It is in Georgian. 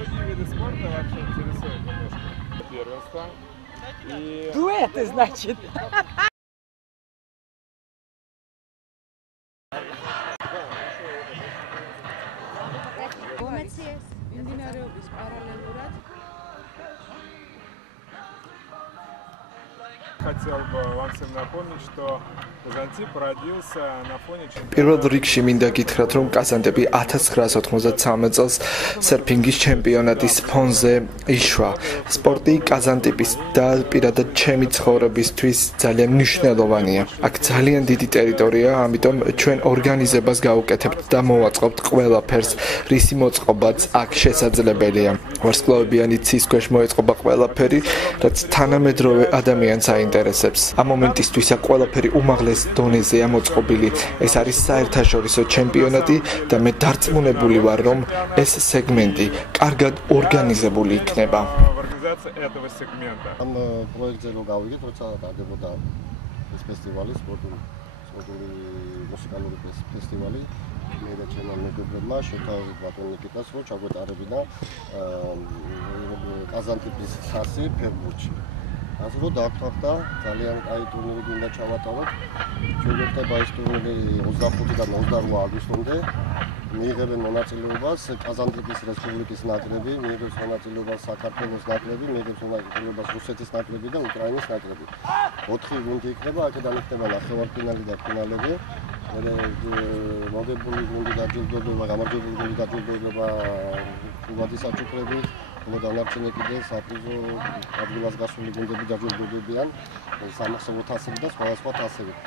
другие виды спорта вообще интересуют немножко. Первенство. И... Дуэты, значит. Хотел бы вам всем напомнить, что Казантип родился на фоне чемпионата. პირველ რიგში მინდა გითხრათ, რომ კაზანტეპი 1993 წელს სერფინგის ჩემპიონატის ფონზე იშვა. სპორტი კაზანტეპის და პირადად ჩემი ცხოვრებისთვის ძალიან მნიშვნელოვანია. აქ ძალიან დიდი ტერიტორია, ამიტომ ჩვენ ორგანიზებას გავუკეთებთ და მოვაწყობთ ყველაფერს, რისი მოწყობაც აქ შესაძლებელია. ვარსკვლავებიანი ცის ქვეშ მოეწყობა ყველაფერი, რაც თანამედროვე ადამიანს აინტერესებს. ამ მომენტისთვის აქ ყველაფერი უმაღლეს დონეზეა მოწყობილი. ეს არის საერთაშორისო ჩემპიონატი და მე დარწმუნებული ვარ, რომ ეს სეგმენტი კარგად ორგანიზებული იქნება. ამ პროექტზე რო გავიგეთ, როცა დაგებოდა ეს ფესტივალი, სპორტული მუსიკალური ფესტივალი, მე და ჩემო მეგობრებმა შევთავაზეთ ბატონ ნიკიტას, რომ ჩაგვეტარებინა კაზანტიპის ხასი ფეხბურთში. ასე რომ დაგვთანხმდა ძალიან კაი ტურნირი გინდა ჩავატაროთ. ჩვენ ვერტება ეს ტურნირი 25-დან 28 აგვისტომდე. მიიღებენ მონაწილეობას კაზანტიპის რესპუბლიკის ნაკრები, მიიღებს მონაწილეობას საქართველოს ნაკრები, მიიღებს მონაწილეობას რუსეთის ნაკრები და უკრაინის ნაკრები. 4 გუნდი იქნება, აქედან იქნება ნახევარფინალი და ფინალები. მოგებული გუნდი დაჯილდოვდება, გამარჯვებული გუნდი დაჯილდოვდება კლუბადი საჩუქრებით. დანარჩენი კიდე საპრიზო ადგილას გასული გუნდები დაჯილდოვდებიან 300 თასები და სხვადასხვა თასები.